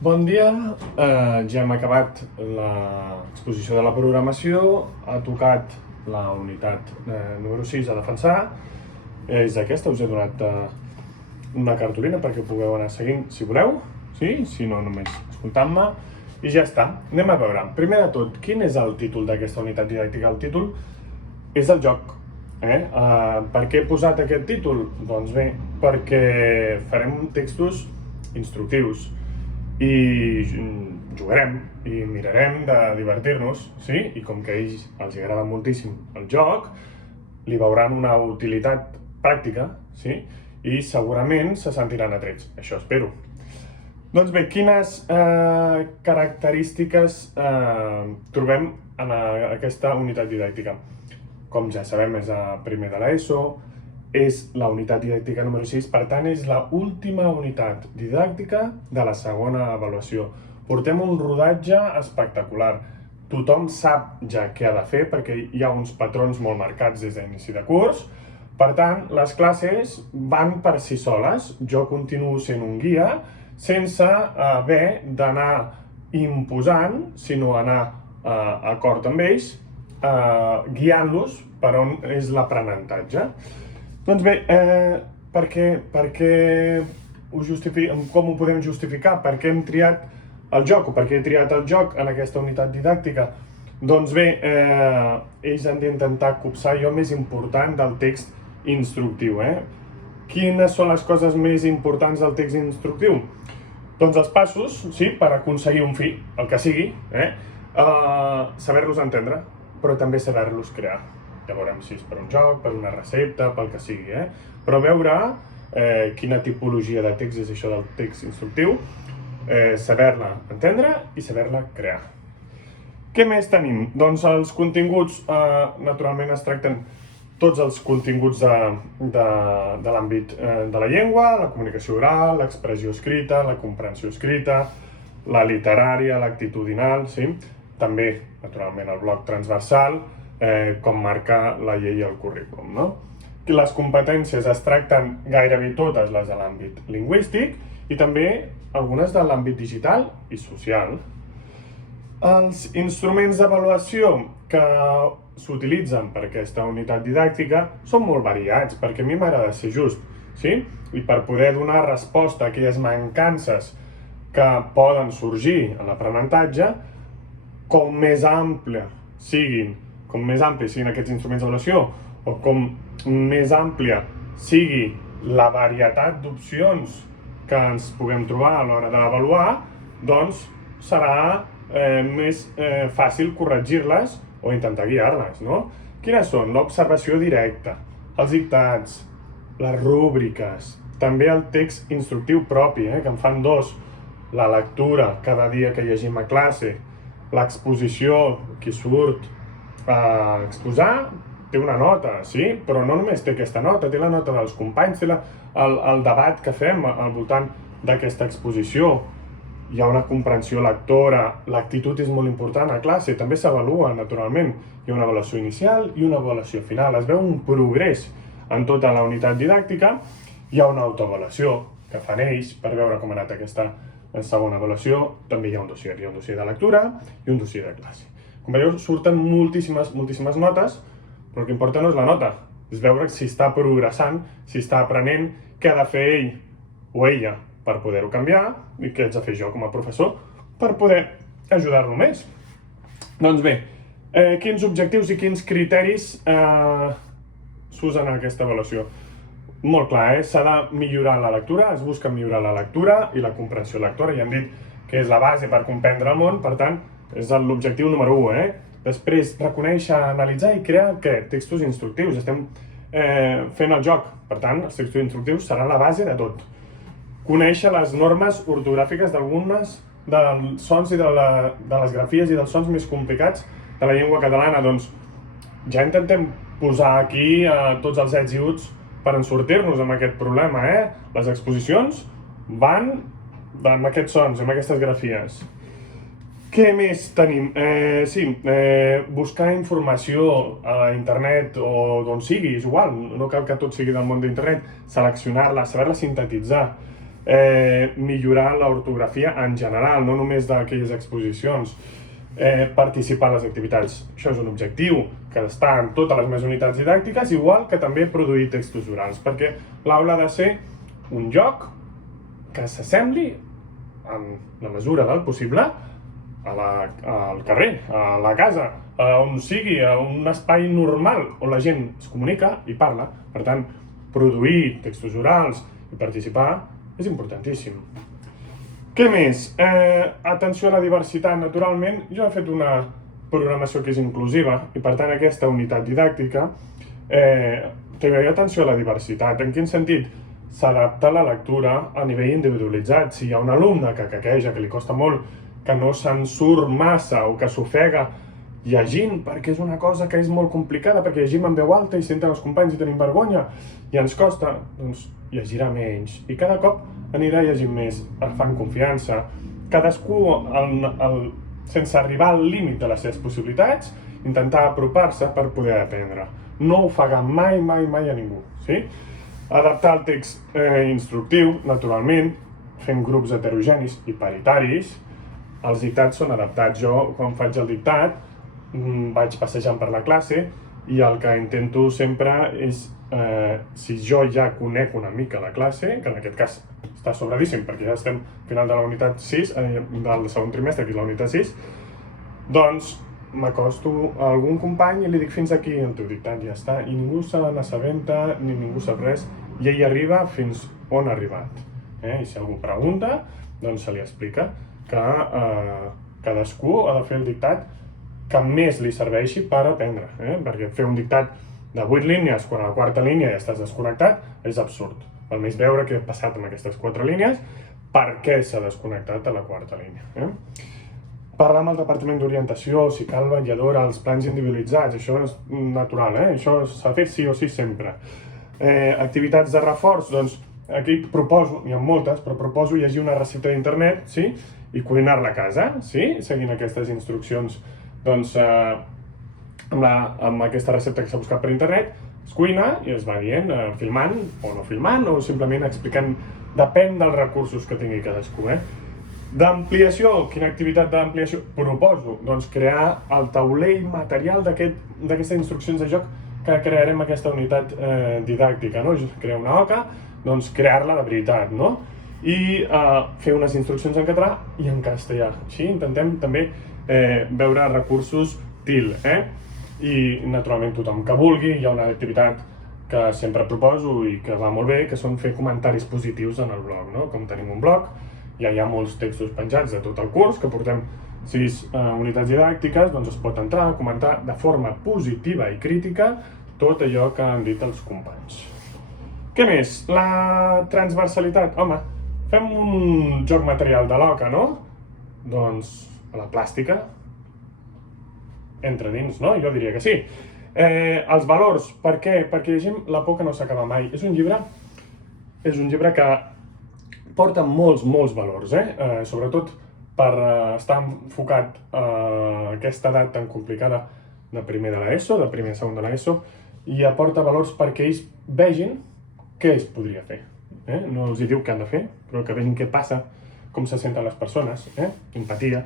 Bon dia, ja hem acabat l'exposició de la programació, ha tocat la unitat número 6 a defensar, és aquesta, us he donat una cartolina perquè pugueu anar seguint si voleu, sí? Si no només escoltant-me, i ja està. Anem a veure, primer de tot, quin és el títol d'aquesta unitat didàctica? El títol és el joc. Per què he posat aquest títol? Doncs bé, perquè farem textos instructius i jugarem i mirarem de divertir-nos, sí? I com que a ells els agrada moltíssim el joc, li veuran una utilitat pràctica, sí? I segurament se sentiran atrets, això espero. Doncs bé, quines característiques trobem en aquesta unitat didàctica? Com ja sabem, és a primer de l'ESO, és la unitat didàctica número 6, per tant és l'última unitat didàctica de la segona avaluació. Portem un rodatge espectacular. Tothom sap ja què ha de fer perquè hi ha uns patrons molt marcats des d'inici de curs. Per tant, les classes van per si soles. Jo continuo sent un guia sense haver d'anar imposant, sinó anar d'acord amb ells, guiant-los per on és l'aprenentatge. Doncs bé, com ho podem justificar? Per què hem triat el joc o per què he triat el joc en aquesta unitat didàctica? Doncs bé, ells han d'intentar copsar allò més important del text instructiu. Quines són les coses més importants del text instructiu? Doncs els passos, sí, per aconseguir un fi, el que sigui, saber-los entendre, però també saber-los crear. Ja veurem si és per un joc, per una recepta, pel que sigui, Però veure quina tipologia de text és això del text instructiu, saber-la entendre i saber-la crear. Què més tenim? Doncs els continguts, naturalment es tracten tots els continguts de l'àmbit de la llengua, la comunicació oral, l'expressió escrita, la comprensió escrita, la literària, l'actitudinal, sí? També, naturalment, el bloc transversal, com marca la llei i el currículum, no? Les competències es tracten gairebé totes les de l'àmbit lingüístic i també algunes de l'àmbit digital i social. Els instruments d'avaluació que s'utilitzen per aquesta unitat didàctica són molt variats, perquè a mi m'agrada ser just, sí? I per poder donar resposta a aquelles mancances que poden sorgir en l'aprenentatge, com més amplis siguin aquests instruments d'avaluació o com més àmplia sigui la varietat d'opcions que ens puguem trobar a l'hora d'avaluar, doncs serà més fàcil corregir-les o intentar guiar-les, no? Quines són? L'observació directa, els dictats, les rúbriques, també el text instructiu propi, que en fan dos, la lectura cada dia que llegim a classe, l'exposició, qui surt a exposar, té una nota, sí? Però no només té aquesta nota, té la nota dels companys, té el debat que fem al voltant d'aquesta exposició. Hi ha una comprensió lectora, l'actitud és molt important a classe, també s'avalua, naturalment. Hi ha una avaluació inicial i una avaluació final. Es veu un progrés en tota la unitat didàctica. Hi ha una autoavaluació que fan ells per veure com ha anat aquesta segona avaluació. També hi ha un dossier de lectura i un dossier de classe. Com veieu, surten moltíssimes notes, però el que importa no és la nota, és veure si està progressant, si està aprenent, què ha de fer ell o ella per poder-ho canviar i què haig de fer jo com a professor per poder ajudar-lo més. Doncs bé, quins objectius i quins criteris s'usen en aquesta avaluació? Molt clar, s'ha de millorar la lectura, es busca millorar la lectura i la comprensió lectora, ja hem dit que és la base per comprendre el món, per tant, és l'objectiu número 1, Després, reconèixer, analitzar i crear textos instructius. Estem fent el joc, per tant, els textos instructius seran la base de tot. Conèixer les normes ortogràfiques d'algunes dels sons i de les grafies i dels sons més complicats de la llengua catalana. Doncs ja intentem posar aquí tots els ets i uts per en sortir-nos amb aquest problema. Les exposicions van amb aquests sons, amb aquestes grafies. Què més tenim? Buscar informació a internet o d'on sigui, és igual, no cal que tot sigui del món d'internet, seleccionar-la, saber-la sintetitzar, millorar l'ortografia en general, no només d'aquelles exposicions, participar a les activitats. Això és un objectiu que està en totes les meves unitats didàctiques, igual que també produir textos orals, perquè l'aula ha de ser un lloc que s'assembli, en la mesura del possible, al carrer, a la casa, on sigui, a un espai normal on la gent es comunica i parla. Per tant, produir textos orals i participar és importantíssim. Què més? Atenció a la diversitat. Naturalment, jo he fet una programació que és inclusiva i, per tant, aquesta unitat didàctica té atenció a la diversitat. En quin sentit? S'adapta la lectura a nivell individualitzat. Si hi ha un alumne que quequeja, que li costa molt, que no se'n surt massa o que s'ofega llegint perquè és una cosa que és molt complicada, perquè llegim en veu alta i senten els companys i tenim vergonya i ens costa, doncs llegirà menys i cada cop anirà llegint més, agafant confiança. Cadascú, sense arribar al límit de les seves possibilitats, intentar apropar-se per poder aprendre. No ofegar mai a ningú, sí? Adaptar el text instructiu, naturalment, fent grups heterogenis i paritaris. Els dictats són adaptats. Jo, quan faig el dictat, vaig passejant per la classe i el que intento sempre és, si jo ja conec una mica la classe, que en aquest cas està sobradíssim perquè ja estem al final de la unitat 6, del segon trimestre, que és la unitat 6, doncs m'acosto a algun company i li dic fins aquí el teu dictat, ja està, i ningú se n'assabenta ni ningú sap res, i ell arriba fins on ha arribat. I si algú pregunta, doncs se li explica que cadascú ha de fer el dictat que més li serveixi per aprendre, perquè fer un dictat de 8 línies quan a la quarta línia ja estàs desconnectat és absurd. Almenys veure què ha passat amb aquestes 4 línies, per què s'ha desconnectat a la quarta línia. Parlar amb el departament d'orientació, si cal vetlladora, els plans individualitzats, això és natural, això s'ha fet sí o sí sempre. Activitats de reforç, doncs aquí proposo, n'hi ha moltes, però proposo llegir una recepta d'internet, sí? I cuinar-la a casa, sí? Seguint aquestes instruccions, doncs amb aquesta recepta que s'ha buscat per internet, es cuina i es va dient, filmant o no filmant, o simplement explicant, depèn dels recursos que tingui cadascú, D'ampliació, quina activitat d'ampliació proposo? Doncs crear el taulell material d'aquestes instruccions de joc que crearem aquesta unitat didàctica, no? Crear una oca, doncs crear-la de veritat, no? I fer unes instruccions en català i en castellà. Així intentem també veure recursos TIL, I naturalment tothom que vulgui, hi ha una activitat que sempre proposo i que va molt bé, que són fer comentaris positius en el blog, no? Com tenim un blog, ja hi ha molts textos penjats de tot el curs, que portem 6 unitats didàctiques, doncs es pot entrar a comentar de forma positiva i crítica tot allò que han dit els companys. Què més? La transversalitat. Home, fem un joc material de l'oca, no? Doncs la plàstica entra dins, no? Jo diria que sí. Els valors, per què? Perquè llegim La por que no s'acaba mai. És un llibre que porta molts valors, sobretot per estar enfocat a aquesta edat tan complicada de primer de l'ESO, de primer i segon de l'ESO, i aporta valors perquè ells vegin què es podria fer. No els diu què han de fer, però que vegin què passa, com se senten les persones, empatia.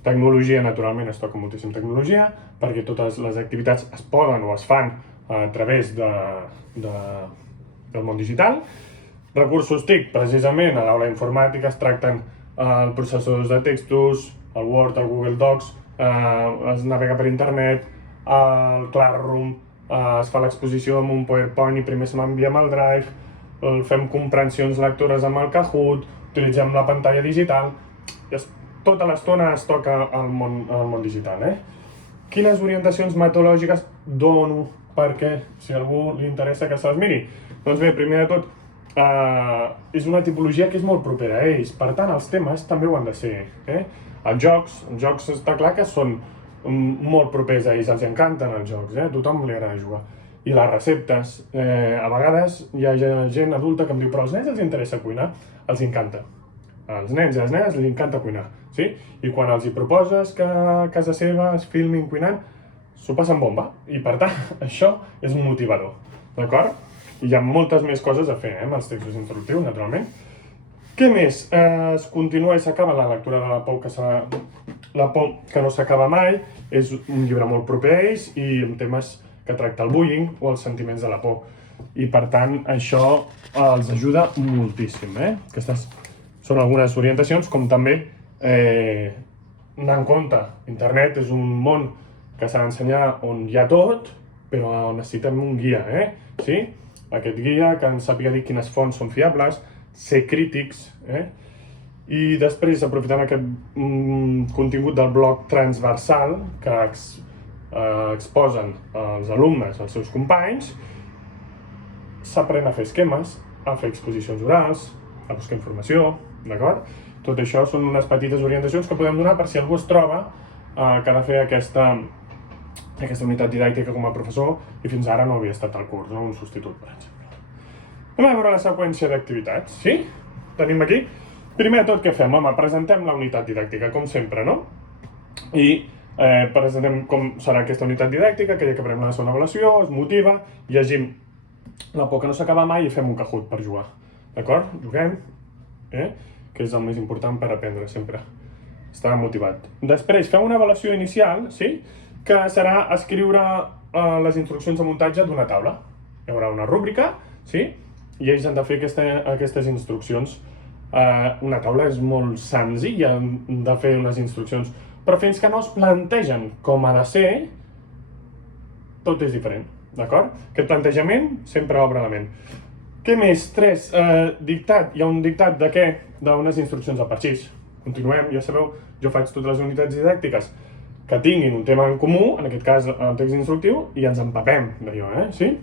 Tecnologia, naturalment, es toca moltíssim tecnologia, perquè totes les activitats es poden o es fan a través del món digital. Recursos TIC, precisament a l'aula informàtica es tracten els processadors de textos, el Word, el Google Docs, es navega per internet, el Classroom, es fa l'exposició amb un PowerPoint i primer se m'envia amb el Drive, fem comprensions lectores amb el Kahoot, utilitzem la pantalla digital, tota l'estona es toca el món digital. Quines orientacions metodològiques dono perquè, si a algú li interessa que se'ls miri? Doncs bé, primer de tot, és una tipologia que és molt propera a ells, per tant els temes també ho han de ser. Els jocs està clar que són molt propers a ells, els encanten els jocs, tothom li agrada jugar. I les receptes, a vegades hi ha gent adulta que em diu però als nens els interessa cuinar, els encanta. Als nens i a les nenes els encanta cuinar, sí? I quan els hi proposes que a casa seva es filmin cuinant, s'ho passen bomba, i per tant això és un motivador, d'acord? I hi ha moltes més coses a fer, amb els textos instructius, naturalment. Què més? Es continua i s'acaba la lectura de La por que no s'acaba mai. És un llibre molt proper a ells i amb temes que tracta el bullying o els sentiments de la por. I per tant, això els ajuda moltíssim. Aquestes són algunes orientacions, com també anar en compte. Internet és un món que s'ha d'ensenyar on hi ha tot, però necessitem un guia, sí? Aquest guia que ens sàpiga dir quines fonts són fiables, ser crítics, i després, aprofitant aquest contingut del blog transversal que exposen els alumnes als seus companys, s'aprèn a fer esquemes, a fer exposicions orals, a buscar informació, d'acord? Tot això són unes petites orientacions que podem donar per si algú es troba que ha de fer aquesta unitat didàctica com a professor i fins ara no havia estat al curs, no? Un substitut, per exemple. Anem a veure la seqüència d'activitats, sí? Tenim aquí. Primer de tot, què fem? Home, presentem la unitat didàctica, com sempre, no? I presentem com serà aquesta unitat didàctica, aquella que farem la segona avaluació, es motiva, llegim La por que no s'acaba mai i fem un Kahoot per jugar, d'acord? Juguem, que és el més important per aprendre sempre. Estar motivat. Després, fem una avaluació inicial, sí? Que serà escriure les instruccions de muntatge d'una taula. Hi haurà una rúbrica, sí? I ells han de fer aquestes instruccions. Una taula és molt senzill, han de fer unes instruccions, però fins que no es plantegen com ha de ser, tot és diferent, d'acord? Aquest plantejament sempre obre la ment. Què més? 3. Dictat. Hi ha un dictat de què? D'unes instruccions de parxís. Continuem, ja sabeu, jo faig totes les unitats didàctiques que tinguin un tema en comú, en aquest cas el text instructiu, i ens empapem d'allò, sí?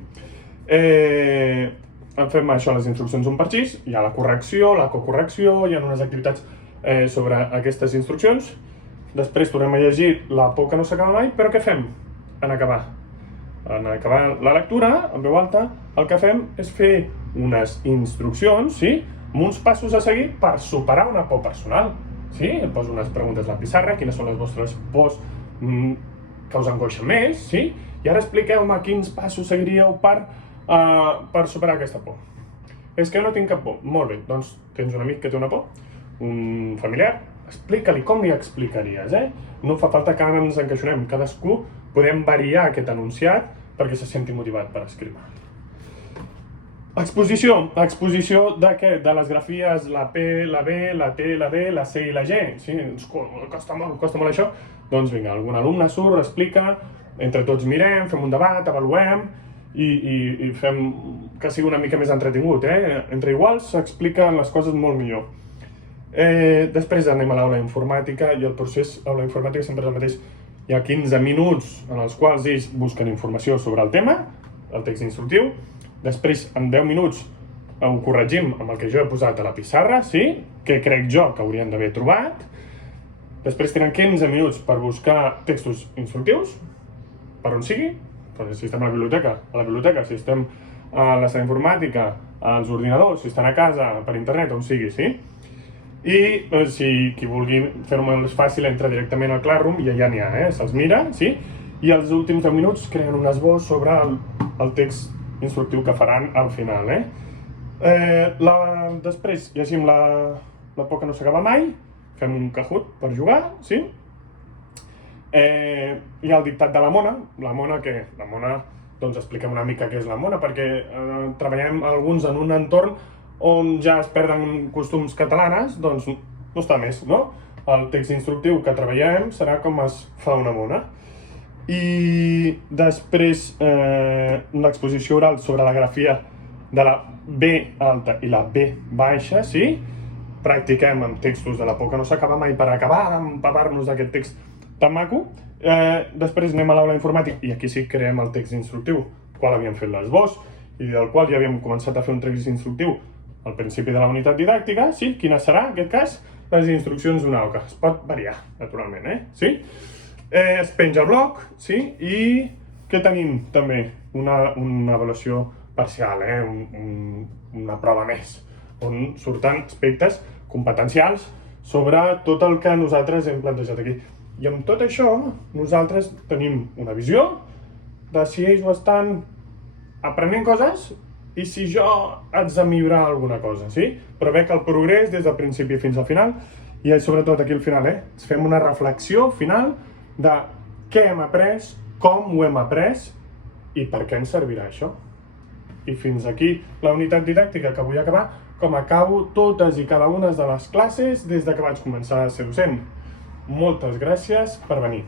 Fem això, les instruccions d'un parxís, hi ha la correcció, la cocorrecció, hi ha unes activitats sobre aquestes instruccions. Després tornem a llegir La por que no s'acaba mai, però què fem en acabar? En acabar la lectura, en veu alta, el que fem és fer unes instruccions, sí? Amb uns passos a seguir per superar una por personal. Sí? Em poso unes preguntes a la pissarra, quines són les vostres pors que us angoixen més, sí? I ara expliqueu-me quins passos seguiríeu per superar aquesta por. És que jo no tinc cap por. Molt bé, doncs tens un amic que té una por, un familiar, explica-li com li explicaries, No fa falta que ens encaixonem, cadascú podem variar aquest enunciat perquè se senti motivat per escriure. Exposició de què? De les grafies, la P, la B, la T, la D, la C i la G. Sí, ens costa molt això. Doncs vinga, algun alumne surt, explica, entre tots mirem, fem un debat, avaluem i fem que sigui una mica més entretingut, Entre iguals s'expliquen les coses molt millor. Després anem a l'aula informàtica i el procés a l'aula informàtica sempre és el mateix. Hi ha 15 minuts en els quals ells busquen informació sobre el tema, el text instructiu. Després, en 10 minuts, ho corregim amb el que jo he posat a la pissarra, sí? Que crec jo que haurien d'haver trobat. Després tenen 15 minuts per buscar textos instructius, per on sigui. Si estem a la biblioteca, si estem a la sala informàtica, als ordinadors, si estan a casa, per internet, on sigui, sí? I si qui vulgui fer-ho més fàcil entra directament al Classroom i allà n'hi ha, se'ls mira, sí? I els últims 10 minuts creen un esbós sobre el text instructiu que faran al final, Després llegim la por que no s'acaba mai, fem un Kahoot per jugar, sí? Hi ha el dictat de la Mona, doncs expliquem una mica què és la Mona, perquè treballem alguns en un entorn on ja es perden costums catalanes, doncs no està més, no? El text instructiu que treballem serà com es fa una mona. I després una exposició oral sobre la grafia de la B alta i la B baixa, sí? Practiquem amb textos de La por que no s'acaba mai per acabar d'empapar-nos d'aquest text tan maco. Després anem a l'aula informàtica i aquí sí que creem el text instructiu, qual havíem fet l'esbós i del qual ja havíem començat a fer un text instructiu al principi de la unitat didàctica, sí? Quina serà, en aquest cas? Les instruccions d'una AUCA. Es pot variar, naturalment, sí? Es penja el blog, sí? I què tenim també? Una avaluació parcial, una prova més, on surten aspectes competencials sobre tot el que nosaltres hem plantejat aquí. I amb tot això, nosaltres tenim una visió de si ells ho estan aprenent coses i si jo haig de millorar alguna cosa, sí? Però veig el progrés des del principi fins al final i sobretot aquí al final, ens fem una reflexió final de què hem après, com ho hem après i per què ens servirà això. I fins aquí la unitat didàctica que vull acabar, com acabo totes i cada una de les classes des de que vaig començar a ser docent. Moltes gràcies per venir.